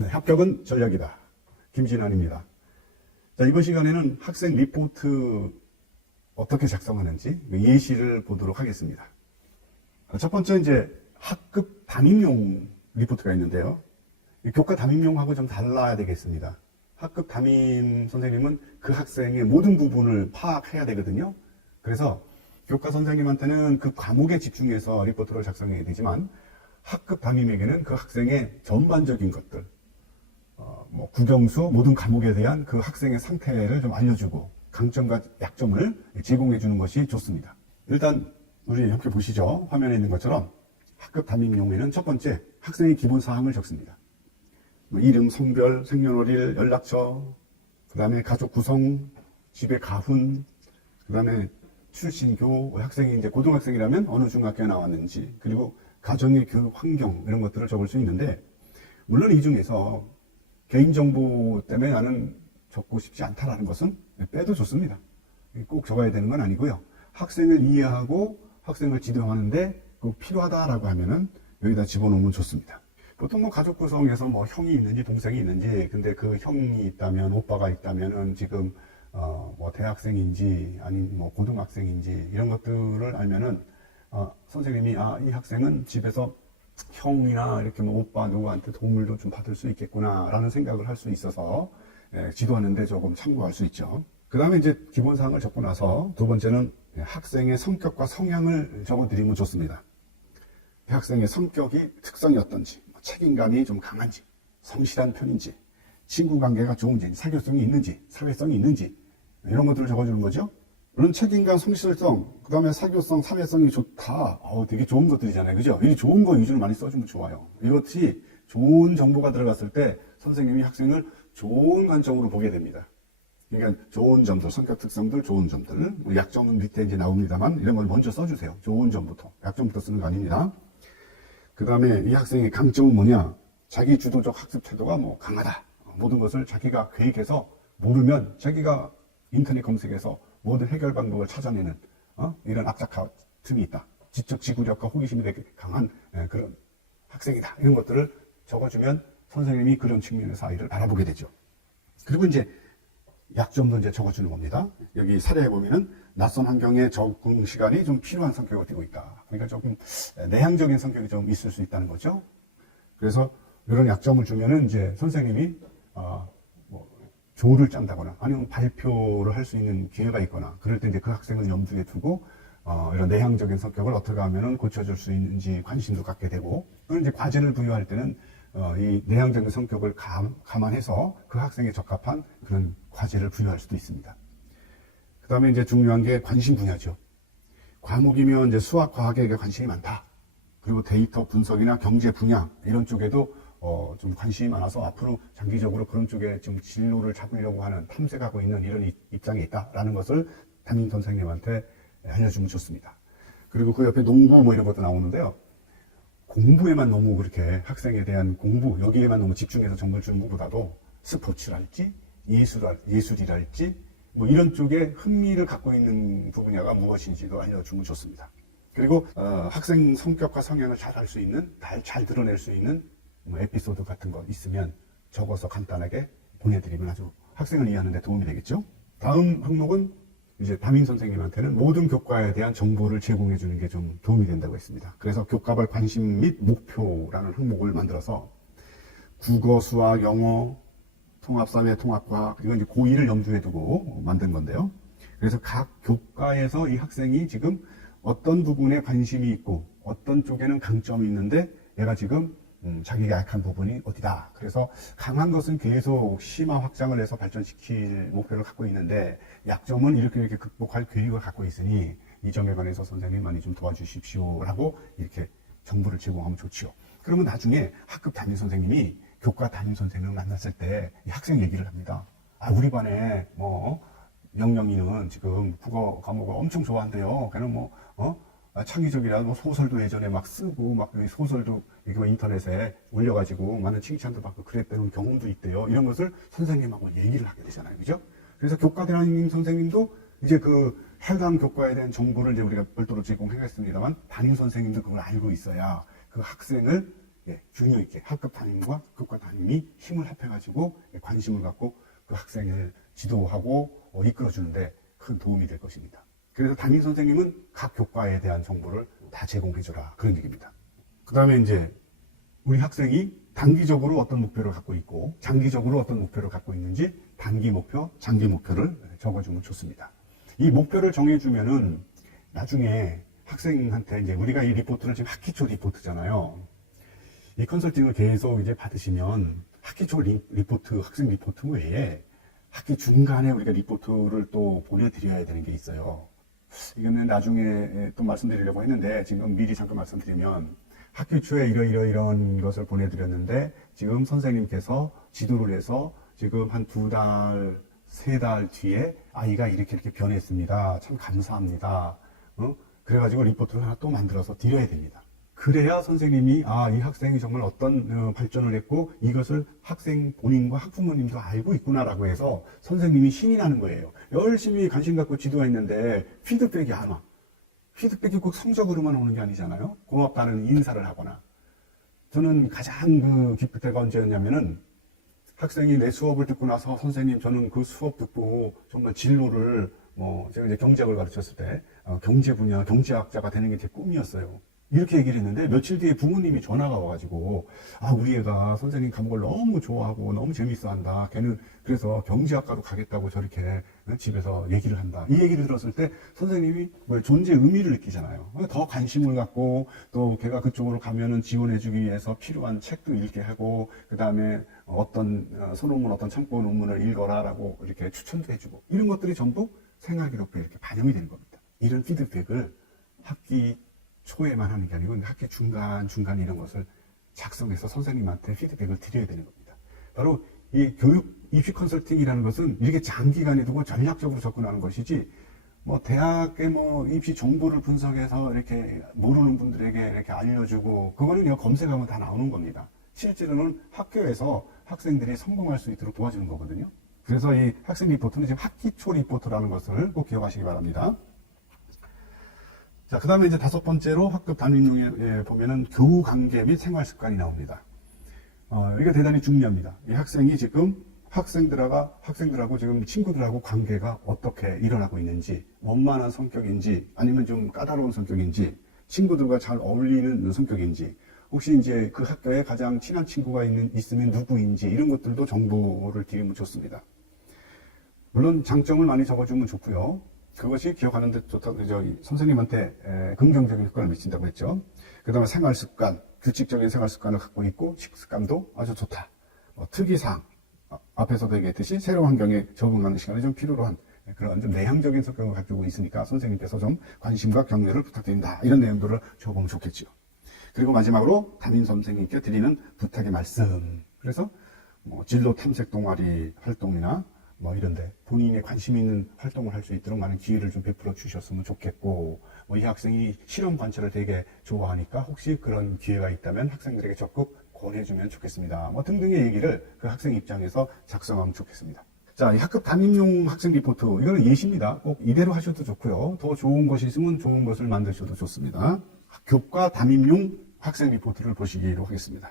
네, 합격은 전략이다. 김진환입니다. 자, 이번 시간에는 학생 리포트 어떻게 작성하는지 예시를 보도록 하겠습니다. 첫 번째 이제 학급 담임용 리포트가 있는데요. 교과 담임용하고 좀 달라야 되겠습니다. 학급 담임 선생님은 그 학생의 모든 부분을 파악해야 되거든요. 그래서 교과 선생님한테는 그 과목에 집중해서 리포트를 작성해야 되지만 학급 담임에게는 그 학생의 전반적인 것들, 국영수 모든 과목에 대한 그 학생의 상태를 좀 알려주고 강점과 약점을 제공해 주는 것이 좋습니다. 일단 우리 이렇게 보시죠. 화면에 있는 것처럼 학급 담임용에는 첫 번째 학생의 기본 사항을 적습니다. 이름, 성별, 생년월일, 연락처, 그 다음에 가족 구성, 집의 가훈, 그 다음에 출신교, 학생이 이제 고등학생이라면 어느 중학교에 나왔는지, 그리고 가정의 교육 환경, 이런 것들을 적을 수 있는데, 물론 이 중에서 개인정보 때문에 나는 적고 싶지 않다라는 것은 빼도 좋습니다. 꼭 적어야 되는 건 아니고요. 학생을 이해하고 학생을 지도하는데 꼭 필요하다라고 하면은 여기다 집어넣으면 좋습니다. 보통 가족 구성에서 형이 있는지 동생이 있는지, 근데 그 형이 있다면, 오빠가 있다면은 지금 대학생인지 아니면 고등학생인지 이런 것들을 알면은 선생님이 이 학생은 집에서 형이나 이렇게 오빠 누구한테 도움을 좀 받을 수 있겠구나라는 생각을 할 수 있어서 지도하는데 조금 참고할 수 있죠. 그 다음에 이제 기본사항을 적고 나서 두 번째는 학생의 성격과 성향을 적어드리면 좋습니다. 학생의 성격이 특성이 어떤지, 책임감이 좀 강한지, 성실한 편인지, 친구 관계가 좋은지, 사교성이 있는지, 사회성이 있는지 이런 것들을 적어주는 거죠. 물론 책임감, 성실성, 그 다음에 사교성, 사회성이 좋다. 되게 좋은 것들이잖아요. 그죠? 이 좋은 거 위주로 많이 써주면 좋아요. 이것이 좋은 정보가 들어갔을 때 선생님이 학생을 좋은 관점으로 보게 됩니다. 그러니까 좋은 점들, 성격 특성들, 좋은 점들, 약점은 밑에 이제 나옵니다만 이런 걸 먼저 써주세요. 좋은 점부터, 약점부터 쓰는 거 아닙니다. 그 다음에 이 학생의 강점은 뭐냐? 자기 주도적 학습 태도가 강하다. 모든 것을 자기가 계획해서 모르면 자기가 인터넷 검색해서 모든 해결 방법을 찾아내는 이런 악착 틈이 있다. 지적 지구력과 호기심이 되게 강한 그런 학생이다. 이런 것들을 적어주면 선생님이 그런 측면에서 아이를 알아보게 되죠. 그리고 이제 약점도 이제 적어주는 겁니다. 여기 사례에 보면은 낯선 환경에 적응 시간이 좀 필요한 성격을 띠고 있다. 그러니까 조금 내향적인 성격이 좀 있을 수 있다는 거죠. 그래서 이런 약점을 주면은 이제 선생님이 조를 짠다거나 아니면 발표를 할 수 있는 기회가 있거나 그럴 때 이제 그 학생을 염두에 두고 이런 내향적인 성격을 어떻게 하면은 고쳐줄 수 있는지 관심도 갖게 되고, 또는 이제 과제를 부여할 때는 이 내향적인 성격을 감안해서 그 학생에 적합한 그런 과제를 부여할 수도 있습니다. 그 다음에 이제 중요한 게 관심 분야죠. 과목이면 이제 수학, 과학에 관심이 많다. 그리고 데이터 분석이나 경제 분야 이런 쪽에도 좀 관심이 많아서 앞으로 장기적으로 그런 쪽에 좀 진로를 잡으려고 하는, 탐색하고 있는 이런 입장에 있다라는 것을 담임 선생님한테 알려주면 좋습니다. 그리고 그 옆에 농구 이런 것도 나오는데요. 공부에만 너무 그렇게 학생에 대한 공부, 여기에만 너무 집중해서 정보를 주는 것보다도 스포츠랄지, 예술이랄지, 이런 쪽에 흥미를 갖고 있는 분야가 무엇인지도 알려주면 좋습니다. 그리고 학생 성격과 성향을 잘 알 수 있는, 잘 드러낼 수 있는 에피소드 같은 거 있으면 적어서 간단하게 보내드리면 아주 학생을 이해하는 데 도움이 되겠죠. 다음 항목은 이제 담임 선생님한테는 모든 교과에 대한 정보를 제공해 주는 게 좀 도움이 된다고 했습니다. 그래서 교과별 관심 및 목표라는 항목을 만들어서 국어, 수학, 영어, 통합사회, 통합과학, 그리고 이제 고2를 염두에 두고 만든 건데요. 그래서 각 교과에서 이 학생이 지금 어떤 부분에 관심이 있고 어떤 쪽에는 강점이 있는데 얘가 지금 자기가 약한 부분이 어디다. 그래서 강한 것은 계속 심화 확장을 해서 발전시킬 목표를 갖고 있는데 약점은 이렇게 극복할 계획을 갖고 있으니 이 점에 관해서 선생님 많이 좀 도와주십시오라고 이렇게 정보를 제공하면 좋지요. 그러면 나중에 학급 담임 선생님이 교과 담임 선생님을 만났을 때 이 학생 얘기를 합니다. 우리 반에 영영이는 지금 국어 과목을 엄청 좋아한대요. 걔는 창의적이라 소설도 예전에 막 쓰고 소설도 이거 인터넷에 올려가지고 많은 칭찬도 받고 그랬다는 경험도 있대요. 이런 것을 선생님하고 얘기를 하게 되잖아요. 그죠? 그래서 교과 담임 선생님도 이제 그 해당 교과에 대한 정보를 이제 우리가 별도로 제공하겠습니다만 담임 선생님도 그걸 알고 있어야 그 학생을 균형 있게 학급 담임과 교과 담임 선생님이 힘을 합해가지고 관심을 갖고 그 학생을 지도하고 이끌어주는데 큰 도움이 될 것입니다. 그래서 담임 선생님은 각 교과에 대한 정보를 다 제공해줘라, 그런 얘기입니다. 그 다음에 이제 우리 학생이 단기적으로 어떤 목표를 갖고 있고 장기적으로 어떤 목표를 갖고 있는지 단기 목표, 장기 목표를 적어주면 좋습니다. 이 목표를 정해주면은 나중에 학생한테 이제 우리가 이 리포트를 지금 학기 초 리포트잖아요. 이 컨설팅을 계속 이제 받으시면 학기 초 리포트, 학생 리포트 외에 학기 중간에 우리가 리포트를 또 보내드려야 되는 게 있어요. 이거는 나중에 또 말씀드리려고 했는데 지금 미리 잠깐 말씀드리면 학기 초에 이런 것을 보내드렸는데 지금 선생님께서 지도를 해서 지금 한 2달, 3달 뒤에 아이가 이렇게 변했습니다. 참 감사합니다. 그래가지고 리포트를 하나 또 만들어서 드려야 됩니다. 그래야 선생님이 이 학생이 정말 어떤 발전을 했고 이것을 학생 본인과 학부모님도 알고 있구나라고 해서 선생님이 신이 나는 거예요. 열심히 관심 갖고 지도했는데 피드백이 안 와. 피드백이 꼭 성적으로만 오는 게 아니잖아요. 고맙다는 인사를 하거나. 저는 가장 기쁠 때가 언제였냐면은 학생이 내 수업을 듣고 나서 선생님 저는 그 수업 듣고 정말 진로를 제가 이제 경제학을 가르쳤을 때 경제 분야 경제학자가 되는 게 제 꿈이었어요. 이렇게 얘기를 했는데 며칠 뒤에 부모님이 전화가 와가지고 우리 애가 선생님 과목을 너무 좋아하고 너무 재밌어한다. 걔는 그래서 경제학과로 가겠다고 저렇게 집에서 얘기를 한다. 이 얘기를 들었을 때 선생님이 존재의 의미를 느끼잖아요. 더 관심을 갖고 또 걔가 그쪽으로 가면은 지원해주기 위해서 필요한 책도 읽게 하고 그 다음에 어떤 소논문 어떤 참고 논문을 읽어라라고 이렇게 추천도 해주고 이런 것들이 전부 생활기록부에 이렇게 반영이 되는 겁니다. 이런 피드백을 학기 초에만 하는 게 아니고 학기 중간 이런 것을 작성해서 선생님한테 피드백을 드려야 되는 겁니다. 바로 이 교육 입시 컨설팅이라는 것은 이렇게 장기간에 두고 전략적으로 접근하는 것이지 대학의 입시 정보를 분석해서 이렇게 모르는 분들에게 이렇게 알려주고 그거는 그냥 검색하면 다 나오는 겁니다. 실제로는 학교에서 학생들이 성공할 수 있도록 도와주는 거거든요. 그래서 이 학생 리포트는 지금 학기 초 리포트라는 것을 꼭 기억하시기 바랍니다. 자, 그 다음에 이제 5번째로 학급 담임용에 보면은 교우 관계 및 생활 습관이 나옵니다. 이게 대단히 중요합니다. 이 학생이 지금 학생들하고 지금 친구들하고 관계가 어떻게 일어나고 있는지, 원만한 성격인지, 아니면 좀 까다로운 성격인지, 친구들과 잘 어울리는 성격인지, 혹시 이제 그 학교에 가장 친한 친구가 있으면 누구인지, 이런 것들도 정보를 드리면 좋습니다. 물론 장점을 많이 적어주면 좋고요. 그것이 기억하는 데 좋다, 선생님한테 긍정적인 효과를 미친다고 했죠. 그 다음에 생활 습관, 규칙적인 생활 습관을 갖고 있고, 식습관도 아주 좋다. 특이사항, 앞에서도 얘기했듯이 새로운 환경에 적응하는 시간이 좀 필요로 한 그런 좀 내향적인 성격을 가지고 있으니까 선생님께서 좀 관심과 격려를 부탁드린다. 이런 내용들을 적으면 좋겠죠. 그리고 마지막으로 담임 선생님께 드리는 부탁의 말씀. 그래서 진로 탐색 동아리 활동이나 이런데 본인의 관심 있는 활동을 할 수 있도록 많은 기회를 좀 베풀어 주셨으면 좋겠고, 이 학생이 실험 관찰을 되게 좋아하니까 혹시 그런 기회가 있다면 학생들에게 적극 권해주면 좋겠습니다. 등등의 얘기를 그 학생 입장에서 작성하면 좋겠습니다. 자, 이 학급 담임용 학생 리포트, 이거는 예시입니다. 꼭 이대로 하셔도 좋고요. 더 좋은 것이 있으면 좋은 것을 만드셔도 좋습니다. 교과 담임용 학생 리포트를 보시기로 하겠습니다.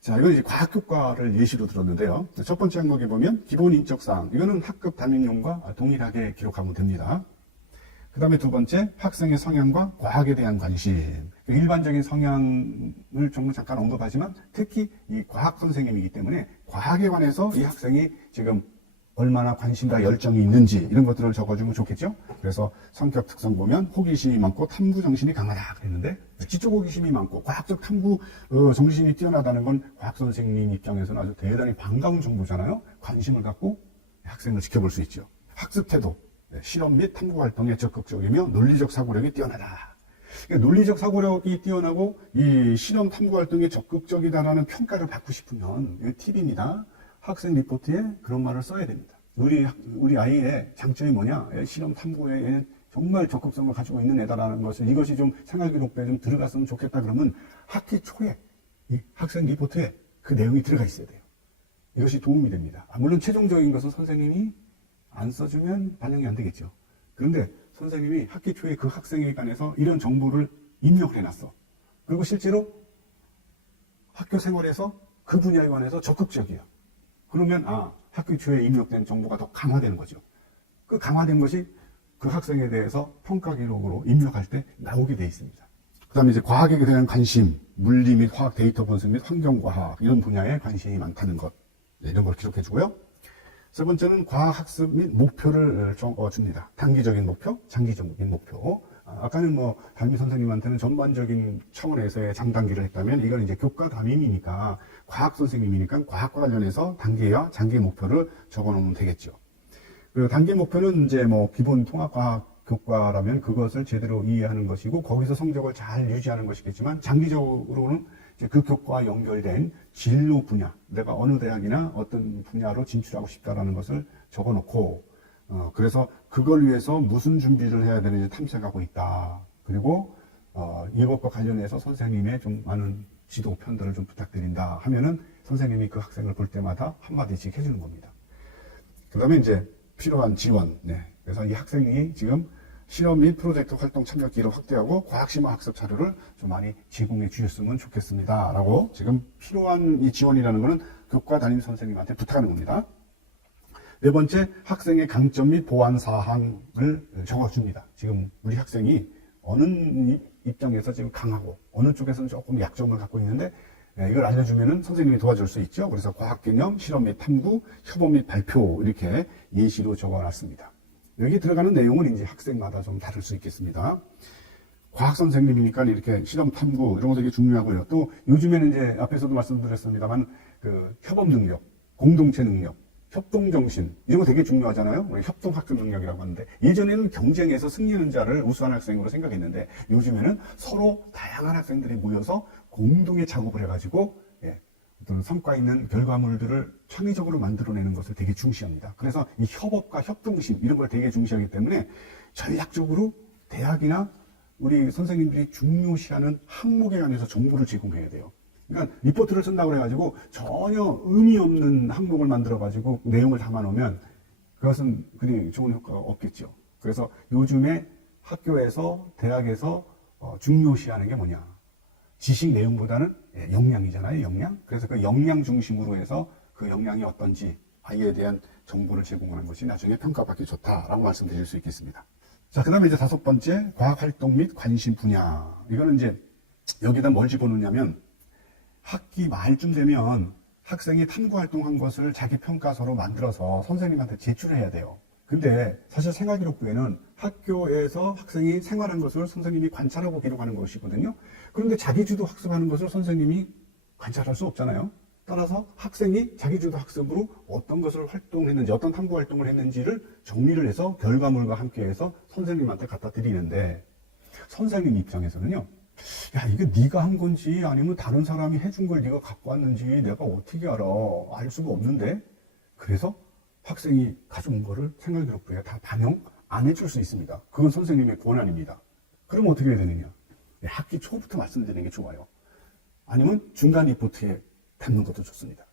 자, 이건 이제 과학교과를 예시로 들었는데요. 첫 번째 항목에 보면 기본 인적사항. 이거는 학급 담임용과 동일하게 기록하면 됩니다. 그 다음에 두 번째, 학생의 성향과 과학에 대한 관심. 일반적인 성향을 좀 잠깐 언급하지만 특히 이 과학 선생님이기 때문에 과학에 관해서 이 학생이 지금 얼마나 관심과 열정이 있는지 이런 것들을 적어주면 좋겠죠. 그래서 성격 특성 보면 호기심이 많고 탐구 정신이 강하다 그랬는데, 지적 호기심이 많고 과학적 탐구 정신이 뛰어나다는 건 과학 선생님 입장에서는 아주 대단히 반가운 정보잖아요. 관심을 갖고 학생을 지켜볼 수 있죠. 학습 태도, 실험 및 탐구 활동에 적극적이며 논리적 사고력이 뛰어나다. 그러니까 논리적 사고력이 뛰어나고 이 실험 탐구 활동에 적극적이다라는 평가를 받고 싶으면 이거 팁입니다. 학생 리포트에 그런 말을 써야 됩니다. 우리 아이의 장점이 뭐냐? 실험 탐구에 정말 적극성을 가지고 있는 애다라는 것을, 이것이 좀 생활기록부에 좀 들어갔으면 좋겠다 그러면 학기 초에 이 학생 리포트에 그 내용이 들어가 있어야 돼요. 이것이 도움이 됩니다. 물론 최종적인 것은 선생님이 안 써주면 반영이 안 되겠죠. 그런데 선생님이 학기 초에 그 학생에 관해서 이런 정보를 입력을 해놨어. 그리고 실제로 학교 생활에서 그 분야에 관해서 적극적이에요. 그러면 학기 초에 입력된 정보가 더 강화되는 거죠. 그 강화된 것이 그 학생에 대해서 평가 기록으로 입력할 때 나오게 돼 있습니다. 그 다음에 이제 과학에 대한 관심, 물리 및 화학 데이터 분석 및 환경과학 이런 분야에 관심이 많다는 것, 이런 걸 기록해 주고요. 세 번째는 과학학습 및 목표를 줍니다. 단기적인 목표, 장기적인 목표. 아까는 뭐 담임 선생님한테는 전반적인 차원에서의 장단기를 했다면 이건 이제 교과 담임이니까 과학 선생님이니까 과학과 관련해서 단기와 장기 목표를 적어 놓으면 되겠죠. 그 단기 목표는 이제 뭐 기본 통합과학 교과라면 그것을 제대로 이해하는 것이고 거기서 성적을 잘 유지하는 것이겠지만 장기적으로는 이제 그 교과와 연결된 진로 분야, 내가 어느 대학이나 어떤 분야로 진출하고 싶다라는 것을 적어 놓고 그래서 그걸 위해서 무슨 준비를 해야 되는지 탐색하고 있다. 그리고 이것과 관련해서 선생님의 좀 많은 지도 편들을 좀 부탁드린다 하면은 선생님이 그 학생을 볼 때마다 한마디씩 해주는 겁니다. 그 다음에 이제 필요한 지원. 그래서 이 학생이 지금 실험 및 프로젝트 활동 참여기를 확대하고 과학심화 학습 자료를 좀 많이 제공해 주셨으면 좋겠습니다. 라고 지금 필요한 이 지원이라는 것은 교과 담임 선생님한테 부탁하는 겁니다. 네 번째, 학생의 강점 및 보완 사항을 적어줍니다. 지금 우리 학생이 어느 입장에서 지금 강하고 어느 쪽에서는 조금 약점을 갖고 있는데 이걸 알려주면은 선생님이 도와줄 수 있죠. 그래서 과학 개념, 실험 및 탐구, 협업 및 발표 이렇게 예시로 적어놨습니다. 여기 들어가는 내용은 이제 학생마다 좀 다를 수 있겠습니다. 과학 선생님이니까 이렇게 실험 탐구 이런 거 되게 중요하고요. 또 요즘에는 이제 앞에서도 말씀드렸습니다만 그 협업 능력, 공동체 능력, 협동 정신 이런 거 되게 중요하잖아요. 협동 학습 능력이라고 하는데 예전에는 경쟁에서 승리하는 자를 우수한 학생으로 생각했는데 요즘에는 서로 다양한 학생들이 모여서 공동의 작업을 해가지고 어떤 성과 있는 결과물들을 창의적으로 만들어내는 것을 되게 중시합니다. 그래서 이 협업과 협동심 이런 걸 되게 중시하기 때문에 전략적으로 대학이나 우리 선생님들이 중요시하는 항목에 관해서 정보를 제공해야 돼요. 그러니까 리포트를 쓴다고 해가지고 전혀 의미 없는 항목을 만들어가지고 내용을 담아놓으면 그것은 그리 좋은 효과가 없겠죠. 그래서 요즘에 학교에서 대학에서 중요시하는 게 뭐냐? 지식 내용보다는 역량이잖아요, 역량. 그래서 그 역량 중심으로 해서 그 역량이 어떤지 아이에 대한 정보를 제공하는 것이 나중에 평가받기 좋다라고 말씀드릴 수 있겠습니다. 자, 그 다음에 이제 다섯 번째, 과학활동 및 관심 분야. 이거는 이제 여기다 뭘 집어넣냐면 학기 말쯤 되면 학생이 탐구활동한 것을 자기 평가서로 만들어서 선생님한테 제출해야 돼요. 근데 사실 생활기록부에는 학교에서 학생이 생활한 것을 선생님이 관찰하고 기록하는 것이거든요. 그런데 자기주도 학습하는 것을 선생님이 관찰할 수 없잖아요. 따라서 학생이 자기주도 학습으로 어떤 것을 활동했는지, 어떤 탐구 활동을 했는지를 정리를 해서 결과물과 함께해서 선생님한테 갖다 드리는데 선생님 입장에서는요. 야, 이게 네가 한 건지 아니면 다른 사람이 해준 걸 네가 갖고 왔는지 내가 어떻게 알아? 알 수가 없는데. 그래서 학생이 가져온 거를 생활기록부에 다 반영 안 해줄 수 있습니다. 그건 선생님의 권한입니다. 그럼 어떻게 해야 되느냐? 학기 초부터 말씀드리는 게 좋아요. 아니면 중간 리포트에 담는 것도 좋습니다.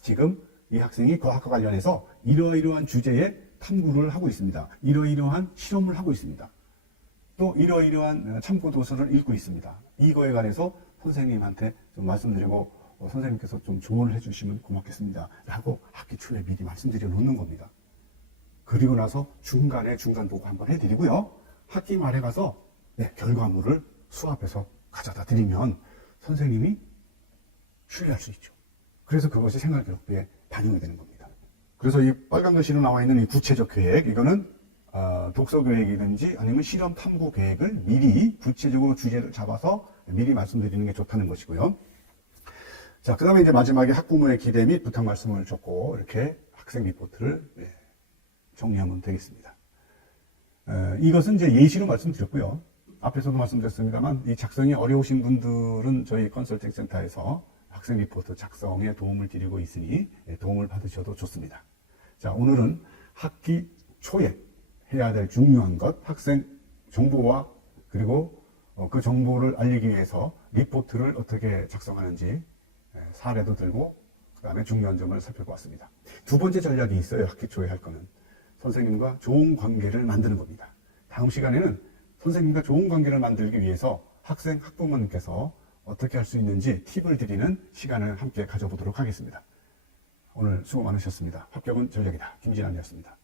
지금 이 학생이 과학과 관련해서 이러이러한 주제의 탐구를 하고 있습니다. 이러이러한 실험을 하고 있습니다. 또 이러이러한 참고 도서를 읽고 있습니다. 이거에 관해서 선생님한테 좀 말씀드리고 선생님께서 좀 조언을 해주시면 고맙겠습니다. 라고 학기 초에 미리 말씀드려 놓는 겁니다. 그리고 나서 중간에 중간 보고 한번 해드리고요. 학기 말에 가서 결과물을 수업에서 가져다 드리면 선생님이 신뢰할 수 있죠. 그래서 그것이 생활기록부에 반영이 되는 겁니다. 그래서 이 빨간 글씨로 나와 있는 이 구체적 계획, 이거는 독서 계획이든지 아니면 실험 탐구 계획을 미리 구체적으로 주제를 잡아서 미리 말씀드리는 게 좋다는 것이고요. 자, 그 다음에 이제 마지막에 학부모의 기대 및 부탁 말씀을 적고 이렇게 학생 리포트를 정리하면 되겠습니다. 이것은 이제 예시로 말씀드렸고요. 앞에서도 말씀드렸습니다만 이 작성이 어려우신 분들은 저희 컨설팅 센터에서 학생 리포트 작성에 도움을 드리고 있으니 도움을 받으셔도 좋습니다. 자, 오늘은 학기 초에 해야 될 중요한 것, 학생 정보와 그리고 그 정보를 알리기 위해서 리포트를 어떻게 작성하는지 사례도 들고 그 다음에 중요한 점을 살펴보았습니다. 두 번째 전략이 있어요. 학기 초에 할 거는 선생님과 좋은 관계를 만드는 겁니다. 다음 시간에는 선생님과 좋은 관계를 만들기 위해서 학생, 학부모님께서 어떻게 할 수 있는지 팁을 드리는 시간을 함께 가져보도록 하겠습니다. 오늘 수고 많으셨습니다. 합격은 전력이다. 김진환이었습니다.